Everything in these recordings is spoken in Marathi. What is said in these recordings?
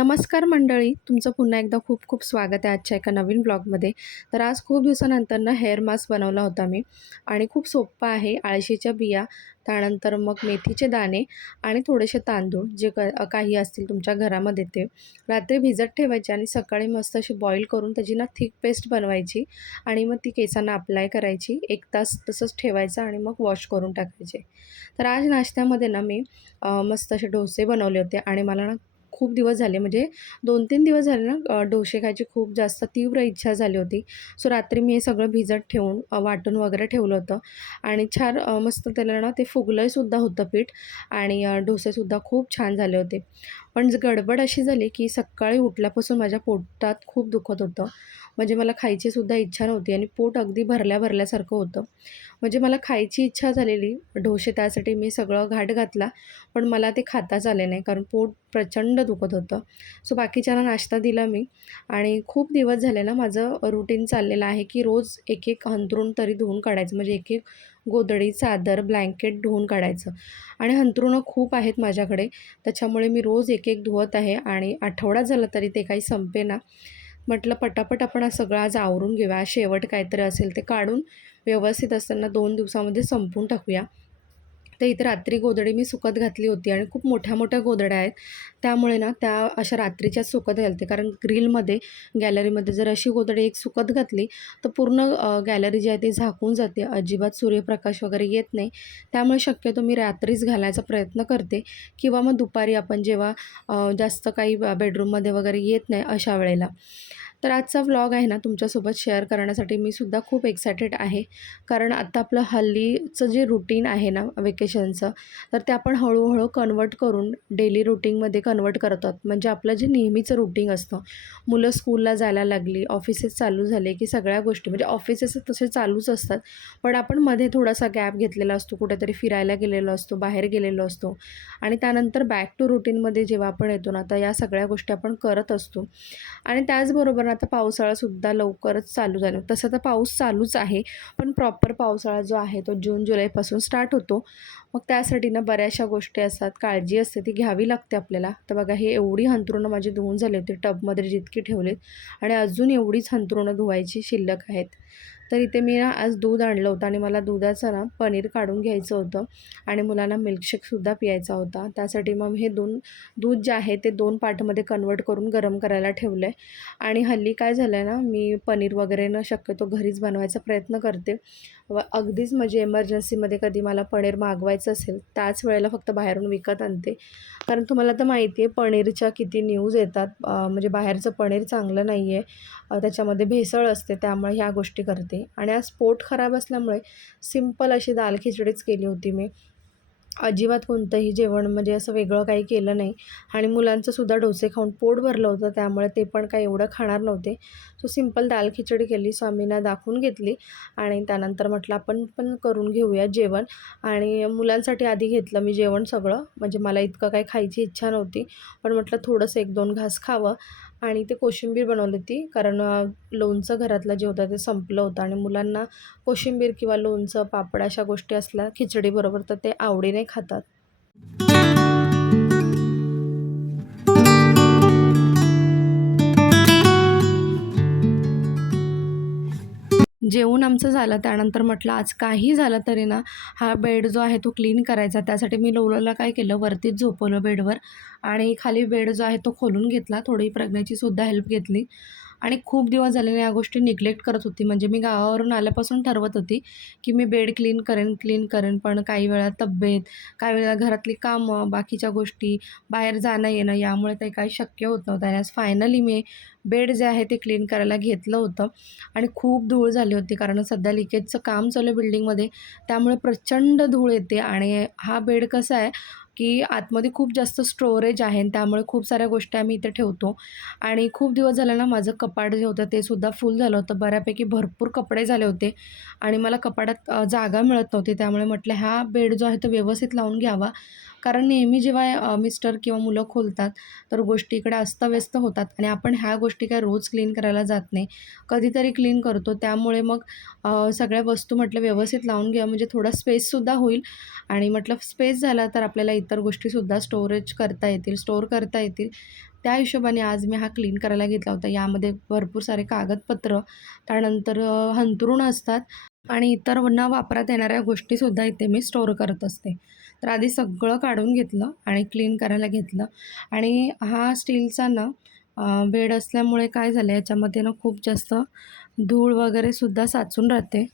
नमस्कार मंडळी, तुमचं पुन्हा एकदा खूप खूप स्वागत आहे आजच्या एका नवीन ब्लॉगमध्ये. तर आज खूप दिवसानंतर हेअर मास्क बनवला होता मी आणि खूप सोप्पा आहे. अळशीच्या बिया, त्यानंतर मग मेथीचे दाणे आणि थोडेसे तांदूळ जे काही असतील तुमच्या घरामध्ये ते रात्री भिजत ठेवायचे आणि सकाळी मस्त अशी बॉईल करून त्याची ना थिक पेस्ट बनवायची आणि मग ती केसांना अप्लाय करायची. 1 तास तसंच ठेवायचं आणि मग वॉश करून टाकायचे. तर आज नाश्त्यामध्ये ना मी मस्त असे डोसे बनवले होते आणि मला ना खूप दिवस झाले म्हणजे 2-3 दिवस झाले ना डोसे खायची खूप जास्त तीव्र इच्छा झाली होती. सो रात्री मी हे सगळं भिजत ठेवून वाटून वगैरे ठेवलं होतं आणि छान मस्त त्याला ना ते फुगलंसुद्धा होतं पीठ आणि डोसेसुद्धा खूप छान झाले होते. पण गडबड अशी झाली की सकाळी उठल्यापासून माझ्या पोटात खूप दुखत होतं. म्हणजे मला खायचीसुद्धा इच्छा नव्हती आणि पोट अगदी भरल्यासारखं होतं. म्हणजे मला खायची इच्छा झालेली डोसे, त्यासाठी मी सगळं घाट घातला. पण मला ते खाताच आले नाही कारण पोट प्रचंड दुखत होतं. सो बाकीच्यांना नाश्ता दिला मी आणि खूप दिवस झाले ना माझं रुटीन चाललेलं आहे की रोज एक अंथरूण तरी धुवून काढायचं. म्हणजे एक गोधडी, चादर, ब्लँकेट धुवून काढायचं आणि अंथरुणं खूप आहेत माझ्याकडे. त्याच्यामुळे मी रोज एक धुवत आहे आणि आठवडा झाला तरी ते काही संपेना. म्हटलं पटापट आपण सगळं आज आवरून घेऊया. शेवट काहीतरी असेल ते काढून व्यवस्थित असताना 2 दिवसामध्ये संपवून टाकूया. तर इथे रात्री गोधडी मी सुकत घातली होती आणि खूप मोठ्या गोधड्या आहेत. त्यामुळे ना त्या अशा रात्रीच्याच सुकत घालते. कारण ग्रिलमध्ये, गॅलरीमध्ये जर अशी गोधडी एक सुकत घातली तर पूर्ण गॅलरी जी आहे ती झाकून जाते. अजिबात सूर्यप्रकाश वगैरे येत नाही. त्यामुळे शक्यतो मी रात्रीच घालायचा प्रयत्न करते किंवा मग दुपारी आपण जेव्हा जास्त काही बेडरूममध्ये वगैरे येत नाही अशा वेळेला. तर आजचा व्लॉग आहे ना तुमच्यासोबत शेअर करण्यासाठी मी सुद्धा खूप एक्सायटेड आहे. कारण आता आपलं हल्लीचं जे रुटीन आहे ना वेकेशनचं, तर ते आपण हळूहळू कन्वर्ट करून डेली रुटीनमध्ये कन्वर्ट करत आहोत. म्हणजे आपलं जे नेहमीचं रुटीन असतं, मुलं स्कूलला जायला लागली, ऑफिसेस चालू झाले की सगळ्या गोष्टी म्हणजे ऑफिसेस तसे चालूच असतात. पण आपण मध्ये थोडासा गॅप घेतलेला असतो, कुठेतरी फिरायला गेलेलो असतो, बाहेर गेलेलो असतो आणि त्यानंतर बॅक टू रुटीनमध्ये जेव्हा आपण येतो ना, तर या सगळ्या गोष्टी आपण करत असतो. आणि त्याचबरोबर आता पावसाळासुद्धा लवकरच चालू झाला. तसं तर पाऊस चालूच आहे, पण प्रॉपर पावसाळा जो आहे तो जून-जुलैपासून स्टार्ट होतो. मग त्यासाठी ना बऱ्याचशा गोष्टी असतात, काळजी असते ती घ्यावी लागते आपल्याला. तर बघा हे एवढी अंथरुणं माझी धुवून झाली होती टबमध्ये जितकी ठेवलीत आणि अजून एवढीच अंथरुणं धुवायची शिल्लक आहेत. तर इथे मी ना आज दूध आणलं होतं आणि मला दुधाचं ना पनीर काढून घ्यायचं होतं आणि मुलांना मिल्कशेकसुद्धा प्यायचा होता. त्यासाठी मग हे दूध जे आहे ते 2 पार्टमध्ये कन्वर्ट करून गरम करायला ठेवलं आहे. आणि हल्ली काय झालं आहे ना, मी पनीर वगैरे न शक्यतो घरीच बनवायचा प्रयत्न करते. अगदीच म्हणजे एमर्जन्सीमध्ये कधी मला पनीर मागवायचं असेल, त्याच वेळेला फक्त बाहेरून विकत आणते. कारण तुम्हाला तर माहिती आहे पनीरच्या किती न्यूज येतात. म्हणजे बाहेरचं पनीर चांगलं नाही आहे. त्याच्यामध्ये भेसळ असते, त्यामुळे ह्या गोष्टी करते. आणि आज पोट खराब असल्यामुळे सिंपल अशी दाल खिचडीच केली होती मी. अजिबात कोणतंही जेवण म्हणजे असं वेगळं काही केलं नाही आणि मुलांचंसुद्धा डोसे खाऊन पोट भरलं होतं, त्यामुळे ते पण काही एवढं खाणार नव्हते. सो सिंपल दाल खिचडी केली, स्वामींना दाखवून घेतली आणि त्यानंतर म्हटलं आपण पण करून घेऊया जेवण. आणि मुलांसाठी आधी घेतलं मी जेवण सगळं, म्हणजे मला इतकं काही खायची इच्छा नव्हती. पण म्हटलं थोडंसं 1-2 घास खावं आणि ते कोशिंबीर बनवली होती. कारण लोणचं घरातलं जे होतं ते संपलं होतं आणि मुलांना कोशिंबीर किंवा लोणचं, पापड अशा गोष्टी असल्या खिचडीबरोबर तर ते आवडीने खातात. जेवून आमचं झालं. त्यानंतर म्हटलं आज काही झालं तरी ना, हा बेड जो आहे तो क्लीन करायचा. त्यासाठी मी लोलाला काय केलं, वरतीच झोपवलं बेडवर आणि खाली बेड जो आहे तो खोलून घेतला. थोडी प्रज्ञाचीसुद्धा हेल्प घेतली आणि खूप दिवस झालेल्या या गोष्टी निग्लेक्ट करत होती. म्हणजे मी गावावरून आल्यापासून ठरवत होती की मी बेड क्लीन करेन. पण काही वेळा तब्येत, काही वेळा घरातली कामं, बाकीच्या गोष्टी, बाहेर जाणं येणं यामुळे ते काही शक्य होत नव्हतं. आणि आज फायनली मी बेड जे आहे ते क्लीन करायला घेतलं होतं आणि खूप धूळ झाली होती. कारण सध्या लिकेजचं काम चालू आहे बिल्डिंगमध्ये, त्यामुळे प्रचंड धूळ येते. आणि हा बेड कसा आहे की आतमध्ये खूप जास्त स्टोरेज आहे, त्यामुळे खूप साऱ्या गोष्टी आम्ही इथे ठेवतो. आणि खूप दिवस झाले ना माझं कपाट जे होतं ते सुद्धा फुल झालं होतं. बऱ्यापैकी भरपूर कपडे झाले होते आणि मला कपाटात जागा मिळत नव्हती. त्यामुळे म्हटलं हा बेड जो आहे तो व्यवस्थित लावून घ्यावा. कारण नेहमी जेव्हा मिस्टर किंवा मुलं खोलतात तर गोष्टी इकडे अस्ताव्यस्त होतात आणि आपण ह्या गोष्टी काय रोज क्लीन करायला जात नाही, कधीतरी क्लीन करतो. त्यामुळे मग सगळ्या वस्तू म्हटलं व्यवस्थित लावून घ्या म्हणजे थोडा स्पेससुद्धा होईल आणि म्हटलं स्पेस झाला तर आपल्याला इतर गोष्टीसुद्धा स्टोअर करता येतील. त्या हिशोबाने आज मी हा क्लीन करायला घेतला होता. यामध्ये भरपूर सारे कागदपत्र, त्यानंतर अंथरूण असतात आणि इतर न वापरात येणाऱ्या गोष्टीसुद्धा इथे मी स्टोअर करत असते. तर आधी सगळं काढून घेतलं आणि क्लीन करायला घेतलं आणि हा स्टीलचा ना बेड असल्यामुळे काय झालं याच्यामध्ये ना खूप जास्त धूळ वगैरेसुद्धा साचून राहते.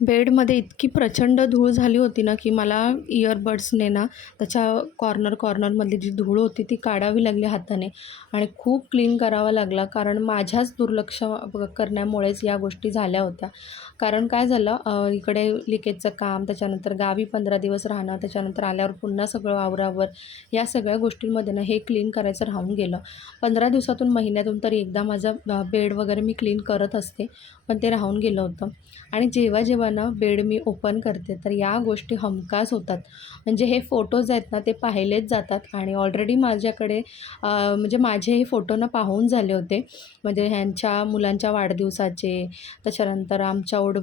बेडमध्ये इतकी प्रचंड धूळ झाली होती ना, की मला इयरबड्सने ना त्याच्या कॉर्नरमधली जी धूळ होती ती काढावी लागली हाताने आणि खूप क्लीन करावा लागला. कारण माझ्याच दुर्लक्ष करण्यामुळेच या गोष्टी झाल्या होत्या. कारण काय झालं इकडे लिकेजचं काम, त्याच्यानंतर गावी 15 दिवस राहणं, त्याच्यानंतर आल्यावर पुन्हा सगळं आवरावर, या सगळ्या गोष्टींमध्ये ना हे क्लीन करायचं राहून गेलं. 15 दिवसातून, महिन्यातून तरी एकदा माझा बेड वगैरे मी क्लीन करत असते, पण ते राहून गेलं होतं. आणि जेव्हा ना बेड मी ओपन करते तर या गोष्टी हमखास होतात. म्हणजे हे फोटोज आहेत ना ते पाहिलेच जातात आणि ऑलरेडी माझ्याकडे म्हणजे माझे हे फोटो ना पाहून झाले होते. म्हणजे ह्यांच्या मुलांच्या वाढदिवसाचे, त्याच्यानंतर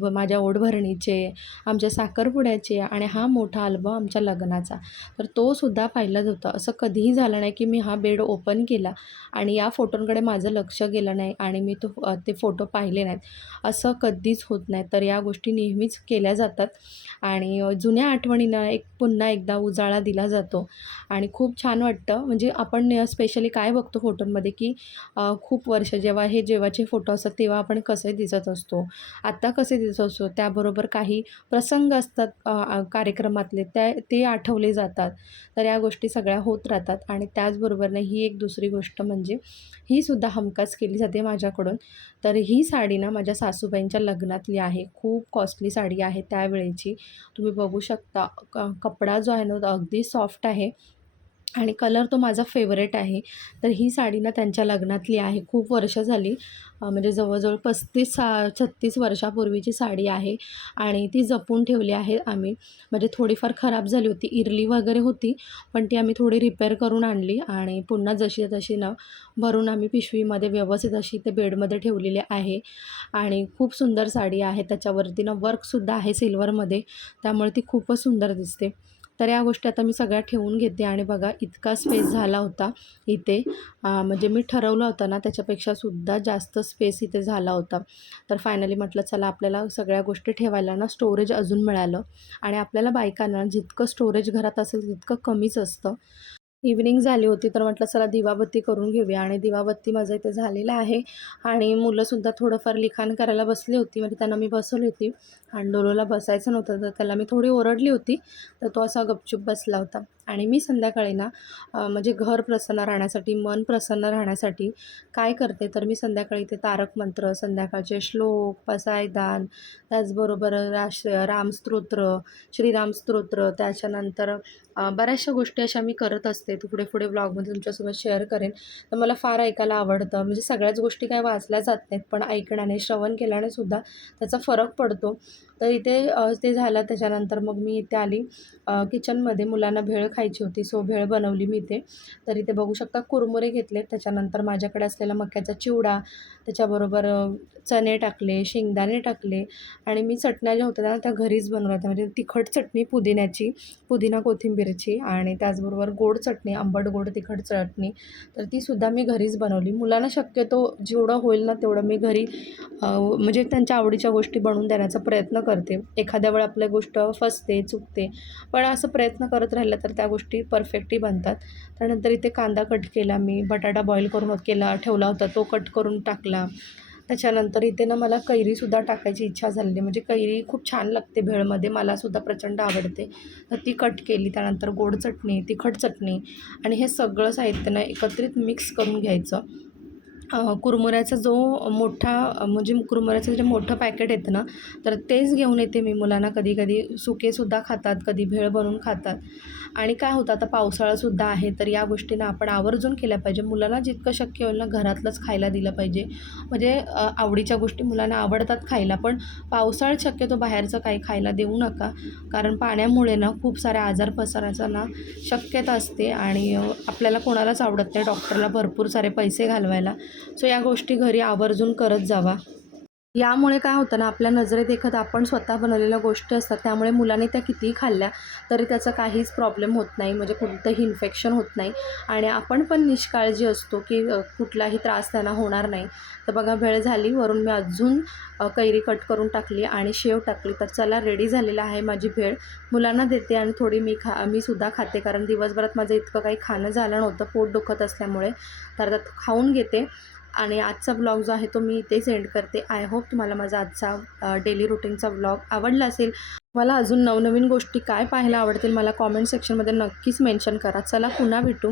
माझ्या ओढभरणीचे, आमच्या साखरपुड्याचे आणि हा मोठा अल्बम आमच्या लग्नाचा. तर तो सुद्धा पाहिलाच होता. असं कधीही झालं नाही की मी हा बेड ओपन केला आणि या फोटोंकडे माझं लक्ष गेलं नाही आणि मी ते फोटो पाहिले नाहीत. असं कधीच होत नाही. तर या गोष्टी नेहमीच केल्या जातात आणि जुन्या आठवणींना पुन्हा एकदा उजाळा दिला जातो आणि खूप छान वाटतं. म्हणजे आपण स्पेशली काय बघतो फोटोंमध्ये की खूप वर्ष जेव्हाचे फोटो असतात तेव्हा आपण कसे दिसत असतो, आत्ता कसे दिसत असतो, त्याबरोबर काही प्रसंग असतात कार्यक्रमातले ते आठवले जातात. तर या गोष्टी सगळ्या होत राहतात आणि त्याचबरोबरनं ही एक दुसरी गोष्ट म्हणजे ही सुद्धा हमखास केली जाते माझ्याकडून. तर ही साडी ना माझ्या सासूबाईंच्या लग्नातली आहे. खूप कॉस्टली साडी आहे त्यावेळेची. तुम्ही बघू शकता कपडा जो आहे ना तो अगदी सॉफ्ट आहे आणि कलर तो माझा फेवरेट आहे. तर ही साडी ना त्यांच्या लग्नातली आहे. खूप वर्ष झाली म्हणजे जवळजवळ 35-36 वर्षापूर्वीची साडी आहे आणि ती जपून ठेवली आहे आम्ही. म्हणजे थोडीफार खराब झाली होती, इरली वगैरे होती, पण ती आम्ही थोडी रिपेअर करून आणली आणि पुन्हा जशी तशी ना भरून आम्ही पिशवीमध्ये व्यवस्थित अशी ते बेडमध्ये ठेवलेली आहे आणि खूप सुंदर साडी आहे. त्याच्यावरती ना वर्कसुद्धा आहे सिल्वरमध्ये, त्यामुळे ती खूपच सुंदर दिसते. तर या गोष्टी आता मी सगळ्या ठेवून घेते आणि बघा इतका स्पेस झाला होता इथे म्हणजे मी ठरवलं होतं ना त्याच्यापेक्षासुद्धा जास्त स्पेस इथे झाला होता. तर फायनली म्हटलं चला आपल्याला सगळ्या गोष्टी ठेवायला ना स्टोरेज अजून मिळालं आणि आपल्याला बायकांना जितकं स्टोरेज घरात असेल तितकं कमीच असतं. इव्हनिंग झाली होती तर म्हटलं चला दिवाबत्ती करून घेऊया आणि दिवाबत्ती माझं इथे झालेलं आहे आणि मुलंसुद्धा थोडंफार लिखाण करायला बसली होती. म्हणजे त्यांना मी बसवली होती आणि डोलोला बसायचं नव्हतं तर त्याला मी थोडी ओरडली होती, तर तो असा गपचूप बसला होता. आणि मी संध्याकाळी ना म्हणजे घर प्रसन्न राहण्यासाठी, मन प्रसन्न राहण्यासाठी काय करते तर मी संध्याकाळी ते तारक मंत्र, संध्याकाळचे श्लोक, पसायदान, त्याचबरोबर रामस्तोत्र, श्रीरामस्तोत्र, त्याच्यानंतर बऱ्याचशा गोष्टी अशा मी करत असते. पुढे ब्लॉगमध्ये तुमच्यासोबत शेअर करेन. तर मला फार ऐकायला आवडतं. म्हणजे सगळ्याच गोष्टी काय वाचल्या जात नाहीत, पण ऐकण्याने, श्रवण केल्याने सुद्धा त्याचा फरक पडतो. तर इथे ते झालं. त्याच्यानंतर मग मी इथे आली किचनमध्ये. मुलांना भेळ खायची होती, सो भेळ बनवली मी इथे. तर इथे बघू शकता कुरमुरे घेतले. त्याच्यानंतर माझ्याकडे असलेला मक्याचा चिवडा, त्याच्याबरोबर चणे टाकले, शेंगदाणे टाकले आणि मी चटण्या ज्या होत्या त्या घरीच बनवल्या होत्या. म्हणजे तिखट चटणी पुदिन्याची, पुदिना कोथिंबीरची आणि त्याचबरोबर गोड चटणी, आंबट गोड तिखट चटणी, तर तीसुद्धा मी घरीच बनवली. मुलांना शक्यतो जेवढं होईल ना तेवढं मी घरी म्हणजे त्यांच्या आवडीच्या गोष्टी बनवून देण्याचा प्रयत्न करते. एखाद्या वेळा आपल्या गोष्ट फसते, चुकते, पण असं प्रयत्न करत राहिलं तर त्या गोष्टी परफेक्टही बनतात. त्यानंतर इथे कांदा कट केला मी, बटाटा बॉईल करून ठेवला होता तो कट करून टाकला. त्याच्यानंतर इथे ना मला कैरीसुद्धा टाकायची इच्छा झालेली. म्हणजे कैरी खूप छान लागते भेळमध्ये, मलासुद्धा प्रचंड आवडते. तर ती कट केली. त्यानंतर गोड चटणी, तिखट चटणी आणि हे सगळं साहित्य ना एकत्रित मिक्स करून घ्यायचं कुरमुऱ्याचा जो मोठा म्हणजे कुरमुऱ्याचं जे मोठं पॅकेट येतं ना, तर तेच घेऊन येते मी मुलांना. कधी कधी सुकेसुद्धा खातात, कधी भेळ बनवून खातात. आणि काय होतं आता पावसाळासुद्धा आहे, तर या गोष्टींना आपण आवर्जून केल्या पाहिजे. मुलांना जितकं शक्य होईल ना घरातलंच खायला दिलं पाहिजे. म्हणजे आवडीच्या गोष्टी मुलांना आवडतात खायला, पण पावसाळ्यात शक्यतो बाहेरचं काही खायला देऊ नका. कारण पाण्यामुळे ना खूप सारे आजार पसरायचा ना शक्यता असते आणि आपल्याला कोणालाच आवडत नाही डॉक्टरला भरपूर सारे पैसे घालवायला. सो या गोष्टी घरी आवर्जून करत जावा. यामुळे काय होतं ना, आपल्या नजरेत एखादं आपण स्वतः बनवलेल्या गोष्टी असतात, त्यामुळे मुलांनी त्या कितीही खाल्ल्या तरी त्याचा काहीच प्रॉब्लेम होत नाही, म्हणजे कोणतंही इन्फेक्शन होत नाही आणि आपण पण निष्काळजी असतो की कुठलाही त्रास त्यांना होणार नाही. तर बघा भेळ झाली, वरून मी अजून कैरी कट करून टाकली आणि शेव टाकली. तर चला रेडी झालेलं आहे माझी भेळ. मुलांना देते आणि थोडी मी सुद्धा खाते, कारण दिवसभरात माझं इतकं काही खाणं झालं नव्हतं पोट दुखत असल्यामुळे. तर आता खाऊन घेते आणि आजचा ब्लॉग जो आहे तो मी इथेच एंड करते. आय होप तुम्हाला माझा आजचा डेली रुटीनचा ब्लॉग आवडला असेल. मला अजून नवनवीन गोष्टी काय पाहायला आवडतील मला कॉमेंट सेक्शनमध्ये नक्कीच मेन्शन करा. चला पुन्हा भेटू.